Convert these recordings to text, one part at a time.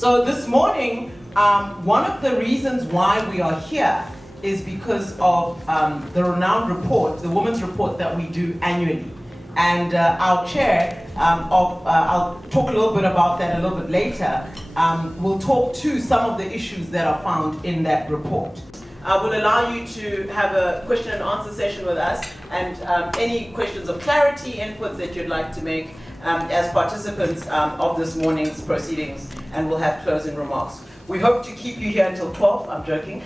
So this morning, one of the reasons why we are here is because of the renowned report, the Women's Report that we do annually. And our chair, I'll talk a little bit about that a little bit later, will talk to some of the issues that are found in that report. We'll allow you to have a question and answer session with us, and any questions of clarity, inputs that you'd like to make as participants of this morning's proceedings, and we'll have closing remarks. We hope to keep you here until 12, I'm joking.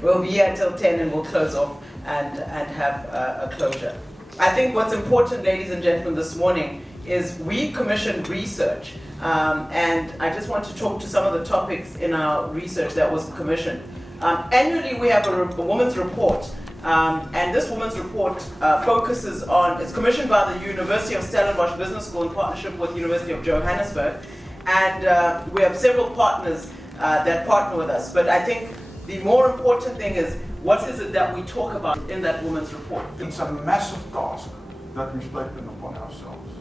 We'll be here until 10 and we'll close off and have a closure. I think what's important, ladies and gentlemen, this morning is we commissioned research, and I just want to talk to some of the topics in our research that was commissioned. Annually we have a women's report, and this women's report focuses on, it's commissioned by the University of Stellenbosch Business School in partnership with the University of Johannesburg, and we have several partners that partner with us. But I think the more important thing is, what is it that we talk about in that women's report? It's a massive task that we've taken upon ourselves.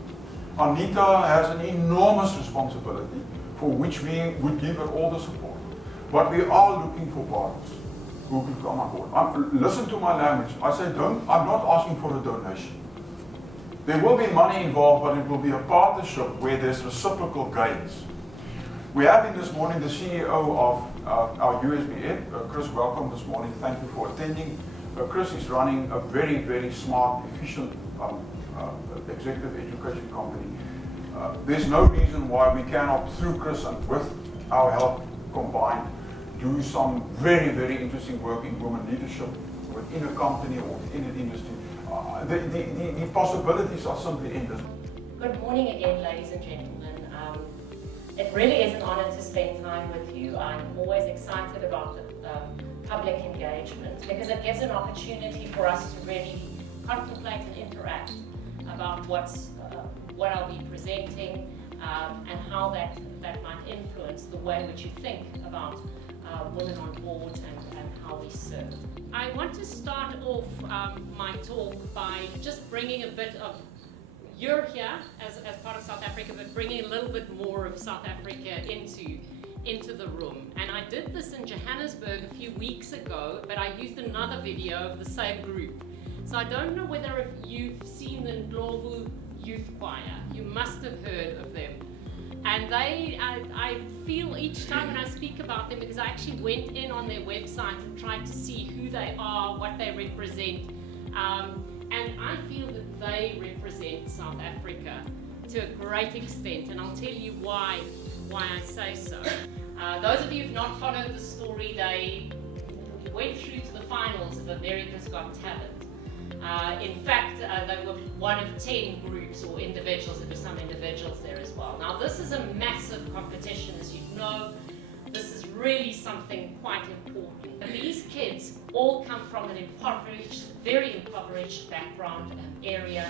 Anita has an enormous responsibility for which we would give her all the support. But we are looking for partners who can come on board. Listen to my language. I say, I'm not asking for a donation. There will be money involved, but it will be a partnership where there's reciprocal gains. We have in this morning the CEO of our USBF, Chris, welcome this morning. Thank you for attending. Chris is running a very, very smart, efficient executive education company. There's no reason why we cannot, through Chris and with our help combined, do some very, very interesting work in women leadership within a company or within an industry. The possibilities are simply endless. Good morning again, ladies and gentlemen. It really is an honor to spend time with you. I'm always excited about the public engagement because it gives an opportunity for us to really contemplate and interact about what I'll be presenting and how that might influence the way in which you think about women on board and how we serve. I want to start off my talk by just bringing a bit of, you're here as part of South Africa, but bringing a little bit more of South Africa into the room. And I did this in Johannesburg a few weeks ago, but I used another video of the same group. So I don't know whether if you've seen the Ndlovu Youth Choir. You must have heard of them. And I feel each time when I speak about them, because I actually went in on their website and tried to see who they are, what they represent. And I feel that they represent South Africa to a great extent, and I'll tell you why I say so. Those of you who've not followed the story, they went through to the finals of America's Got Talent. In fact, they were one of 10 groups or individuals. There were some individuals there as well. Now, this is a massive competition, as you know. This is really something quite important. And these kids all come from an impoverished, very impoverished background and area,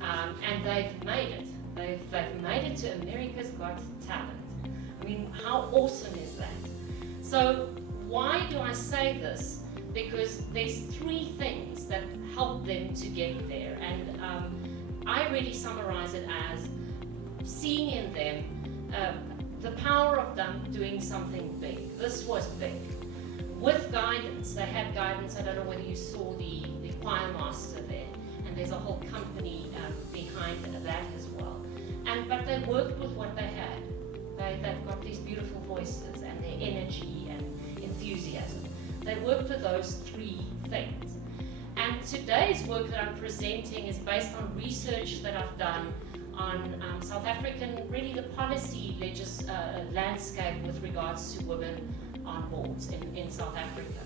and they've made it. They've made it to America's Got Talent. I mean, how awesome is that? So why do I say this? Because there's three things that help them to get there, and I really summarize it as seeing in them the power of them doing something big. This was big. With guidance, they had guidance. I don't know whether you saw the choir master there, and there's a whole company behind that as well. But they worked with what they had. They've got these beautiful voices and their energy and enthusiasm. They worked with those three things. And today's work that I'm presenting is based on research that I've done on South African, really the policy landscape with regards to women on boards in South Africa,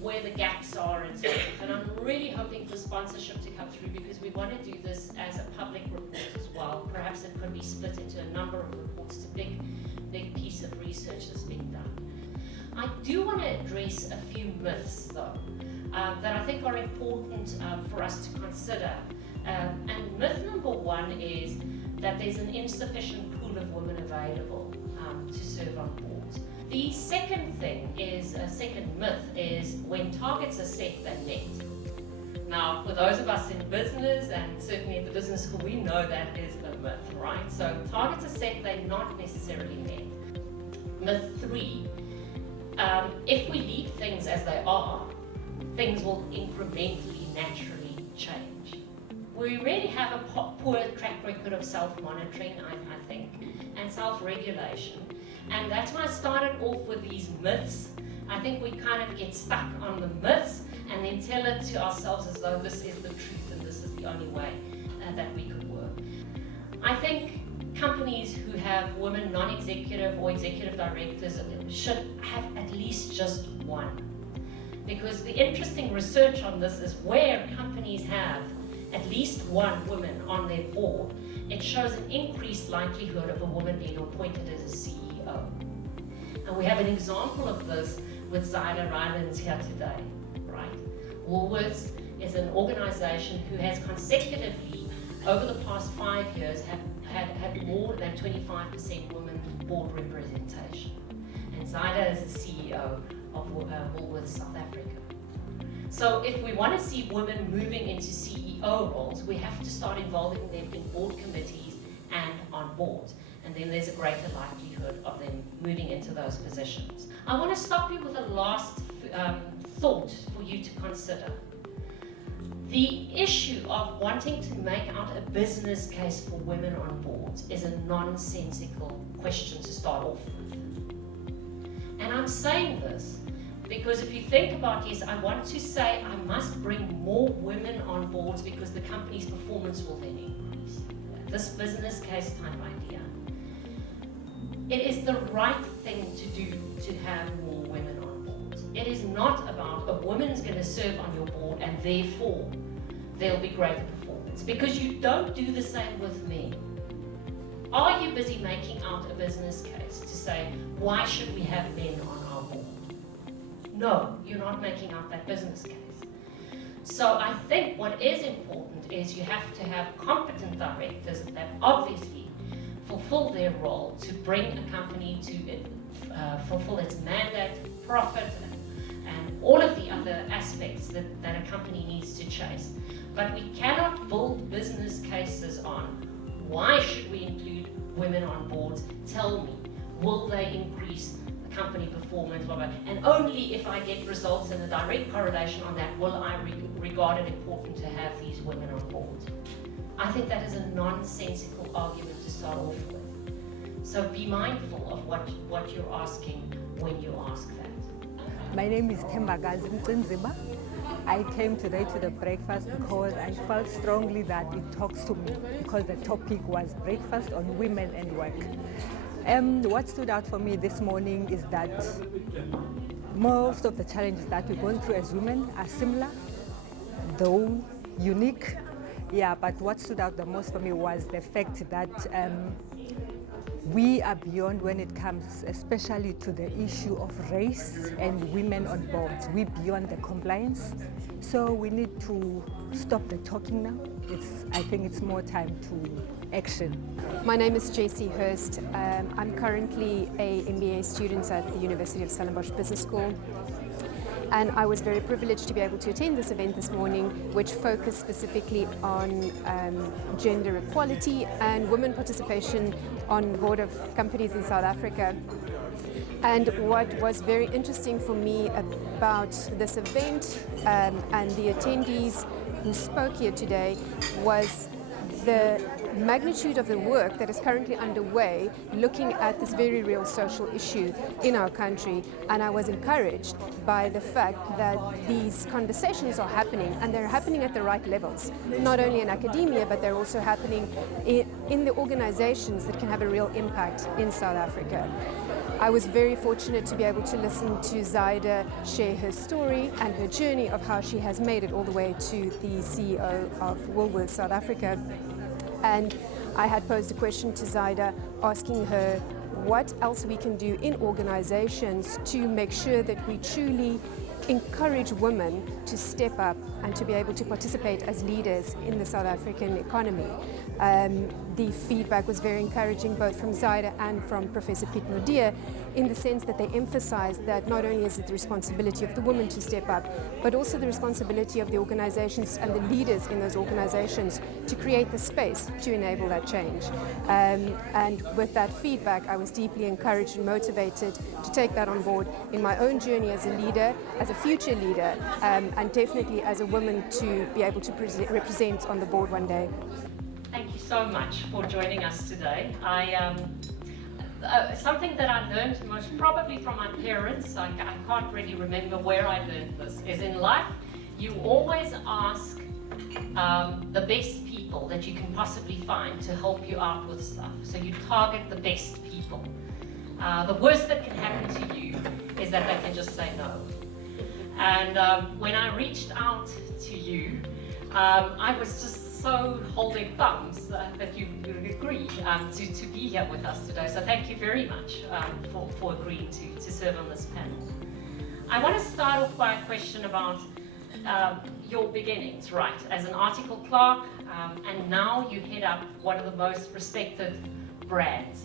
where the gaps are and so forth. And I'm really hoping for sponsorship to come through because we want to do this as a public report as well. Perhaps it could be split into a number of reports. It's a big piece of research that's being done. I do want to address a few myths, though, that I think are important for us to consider. And myth number one is that there's an insufficient pool of women available to serve on boards. The second myth is when targets are set, they're met. Now, for those of us in business, and certainly in the business school, we know that is a myth, right? So targets are set, they're not necessarily met. Myth 3, if we leave things as they are, things will incrementally, naturally change. We really have a poor track record of self-monitoring, I think, and self-regulation. And that's why I started off with these myths. I think we kind of get stuck on the myths and then tell it to ourselves as though this is the truth and this is the only way that we could work. I think companies who have women non-executive or executive directors should have at least just one. Because the interesting research on this is where companies have at least one woman on their board, it shows an increased likelihood of a woman being appointed as a CEO. And we have an example of this with Zyla Rylands here today, right? Woolworths is an organization who has consecutively, over the past 5 years, had more than 25% women board representation. And Zyla is the CEO of Woolworths South Africa. So if we want to see women moving into CEO roles, we have to start involving them in board committees and on boards. And then there's a greater likelihood of them moving into those positions. I want to stop you with a last thought for you to consider. The issue of wanting to make out a business case for women on boards is a nonsensical question to start off with. And I'm saying this because if you think about, yes, I want to say I must bring more women on boards because the company's performance will then increase. This business case type idea. It is the right thing to do to have more women on boards. It is not about a woman's going to serve on your board and therefore there'll be greater performance, because you don't do the same with men. Are you busy making out a business case to say, why should we have men on our board? No, you're not making out that business case. So I think what is important is you have to have competent directors that obviously fulfill their role to bring a company to fulfill its mandate, profit, and all of the other aspects that a company needs to chase. But we cannot build business cases on why should we include women on boards? Tell me, will they increase the company performance? Blah, blah. And only if I get results and a direct correlation on that will I regard it important to have these women on board. I think that is a nonsensical argument to start off with. So be mindful of what you're asking when you ask that. My name is Tembagazi Mcinziba. I came today to the breakfast because I felt strongly that it talks to me, because the topic was breakfast on women and work. What stood out for me this morning is that most of the challenges that we're going through as women are similar, though unique. Yeah, but what stood out the most for me was the fact that we are beyond when it comes especially to the issue of race and women on boards. We're beyond the compliance. So we need to stop the talking now. I think it's more time to action. My name is Jessie Hurst. I'm currently a MBA student at the University of Stellenbosch Business School. And I was very privileged to be able to attend this event this morning, which focused specifically on gender equality and women participation on the board of companies in South Africa. And what was very interesting for me about this event and the attendees who spoke here today was the magnitude of the work that is currently underway looking at this very real social issue in our country. And I was encouraged by the fact that these conversations are happening, and they're happening at the right levels, not only in academia, but they're also happening in the organizations that can have a real impact in South Africa. I was very fortunate to be able to listen to Zyda share her story and her journey of how she has made it all the way to the CEO of Woolworths South Africa. And I had posed a question to Zyda asking her what else we can do in organizations to make sure that we truly encourage women to step up and to be able to participate as leaders in the South African economy. The feedback was very encouraging, both from Zaida and from Professor Piet Nordier, in the sense that they emphasized that not only is it the responsibility of the women to step up, but also the responsibility of the organizations and the leaders in those organizations to create the space to enable that change. And with that feedback, I was deeply encouraged and motivated to take that on board in my own journey as a leader, as a future leader, and definitely as a woman to be able to represent on the board one day. Thank you so much for joining us today. Something that I learned most probably from my parents, I can't really remember where I learned this, is in life you always ask the best people that you can possibly find to help you out with stuff. So you target the best people. The worst that can happen to you is that they can just say no. And when I reached out to you, I was just so holding thumbs that you agreed to be here with us today. So thank you very much for agreeing to serve on this panel. I want to start off by a question about your beginnings, right? As an article clerk, and now you head up one of the most respected brands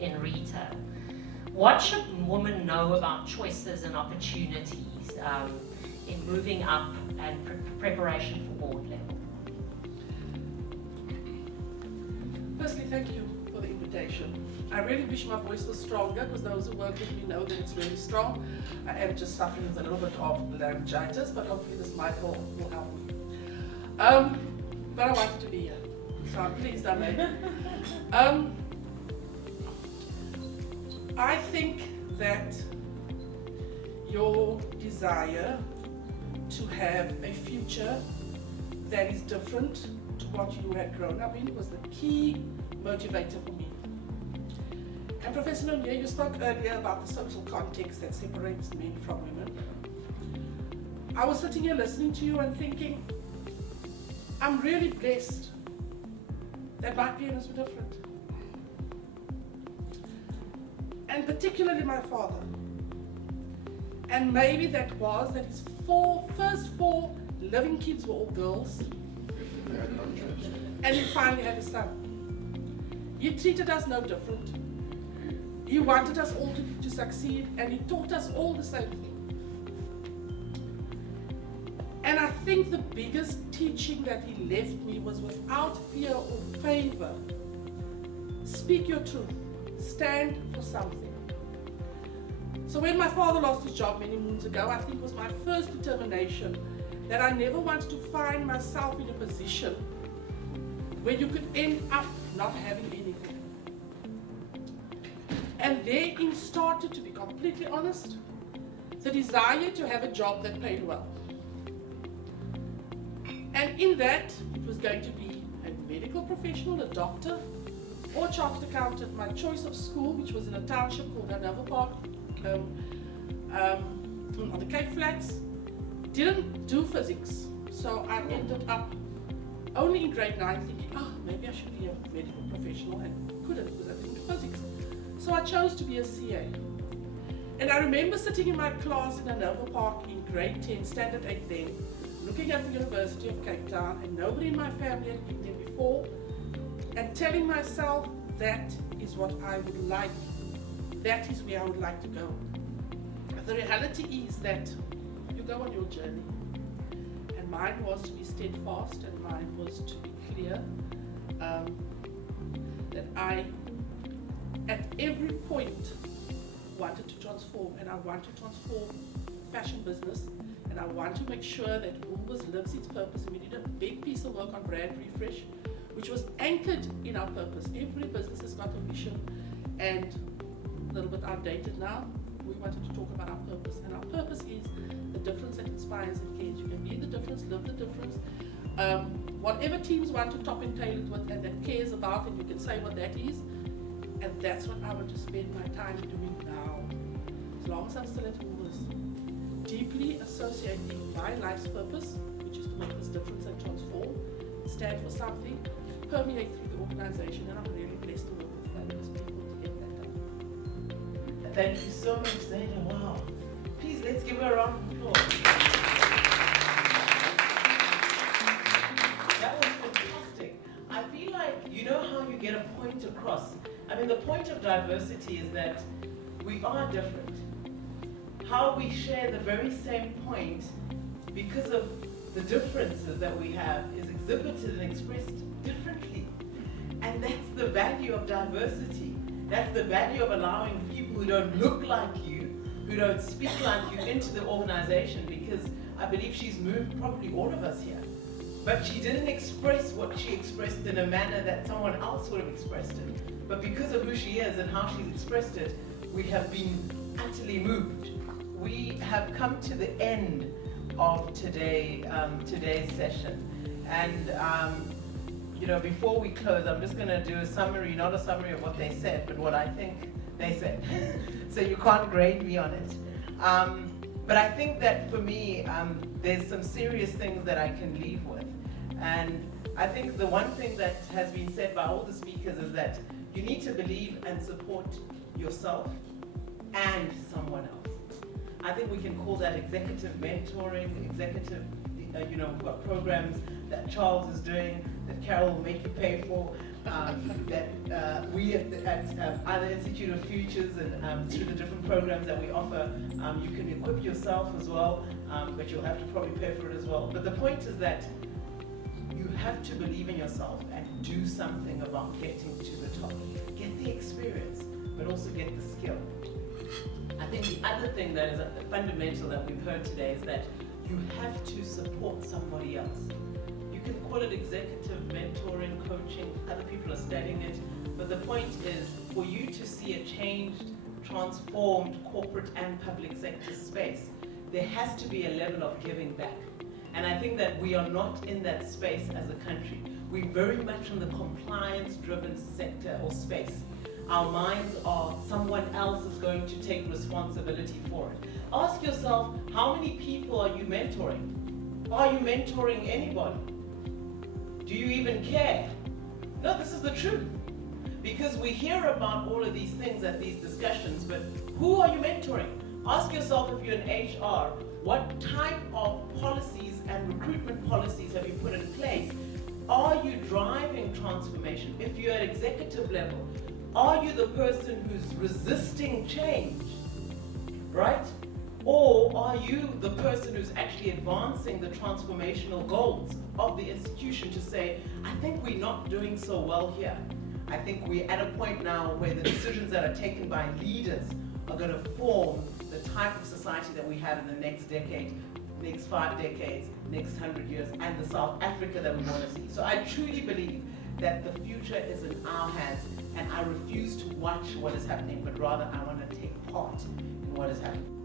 in retail. What should women know about choices and opportunities in moving up and preparation for board level? Firstly, thank you for the invitation. I really wish my voice was stronger, because those who work with me know that it's really strong. I am just suffering with a little bit of laryngitis, but hopefully this mic will help me. But I wanted to be here, so I'm pleased I made it. I think that your desire to have a future that is different to what you had grown up in was the key motivator for me. And Professor Nonye, you spoke earlier about the social context that separates men from women. I was sitting here listening to you and thinking, I'm really blessed that my parents were different. And particularly my father. And maybe that was that his first four living kids were all girls. And he finally had a son. He treated us no different. He wanted us all to succeed, and he taught us all the same thing. And I think the biggest teaching that he left me was, without fear or favor, speak your truth, stand for something. So when my father lost his job many moons ago, I think it was my first determination that I never wanted to find myself in a position where you could end up not having anything. And therein started, to be completely honest, the desire to have a job that paid well. And in that, it was going to be a medical professional, a doctor, or a chartered accountant. My choice of school, which was in a township called Johannesburg on the Cape Flats, didn't do physics. So I ended up only in grade 9 thinking, maybe I should be a medical professional, and couldn't because I didn't do physics. So I chose to be a CA. And I remember sitting in my class in Hanover Park in grade 10, standard 8 then, looking at the University of Cape Town, and nobody in my family had been there before, and telling myself, that is what I would like. That is where I would like to go. The reality is that you go on your journey. And mine was to be steadfast, and mine was to be clear that I, at every point, wanted to transform, and I want to transform fashion business, and I want to make sure that Woolworths lives its purpose. And we did a big piece of work on brand refresh, which was anchored in our purpose. Every business has got a mission, and a little bit outdated now. We wanted to talk about our purpose, and our purpose is the difference that inspires and cares. You can be the difference, live the difference. Whatever teams want to top and tail it with, and that cares about, and you can say what that is, and that's what I want to spend my time doing now. As long as I'm still at Woolworths, deeply associating my life's purpose, which is to make this difference and transform, stand for something, permeate through the organization, and I'm really blessed to work with fabulous people to get that done. Thank you so much, Zaida. Wow. Please, let's give her a round of applause. That was fantastic. I feel like, you know how you get a point across? I mean, the point of diversity is that we are different. How we share the very same point because of the differences that we have is exhibited and expressed differently. And that's the value of diversity. That's the value of allowing people who don't look like you, who don't speak like you into the organization, because I believe she's moved probably all of us here. But she didn't express what she expressed in a manner that someone else would have expressed it. But because of who she is and how she's expressed it, we have been utterly moved. We have come to the end of today's session. And you know, before we close, I'm just going to do a summary, not a summary of what they said, but what I think they said. So you can't grade me on it. But I think that for me, there's some serious things that I can leave with. And I think the one thing that has been said by all the speakers is that you need to believe and support yourself and someone else. I think we can call that executive mentoring, executive, you know, we've got programs that Charles is doing, that Carol will make you pay for, that we at either Institute of Futures and through the different programs that we offer, you can equip yourself as well, but you'll have to probably pay for it as well. But the point is that you have to believe in yourself and do something about getting to the top. Get the experience, but also get the skill. I think the other thing that is fundamental that we've heard today is that you have to support somebody else. You can call it executive mentoring, coaching, other people are studying it, but the point is for you to see a changed, transformed corporate and public sector space, there has to be a level of giving back. And I think that we are not in that space as a country. We're very much in the compliance-driven sector or space. Our minds are someone else is going to take responsibility for it. Ask yourself, how many people are you mentoring? Are you mentoring anybody? Do you even care? No, this is the truth. Because we hear about all of these things at these discussions, but who are you mentoring? Ask yourself, if you're in HR, what type of policies and recruitment policies have you put in place? Are you driving transformation? If you're at executive level, are you the person who's resisting change, right? Or are you the person who's actually advancing the transformational goals of the institution to say, I think we're not doing so well here. I think we're at a point now where the decisions that are taken by leaders are going to form the type of society that we have in the next decade, next 5 decades, next 100 years, and the South Africa that we want to see. So I truly believe that the future is in our hands, and I refuse to watch what is happening, but rather I want to take part in what is happening.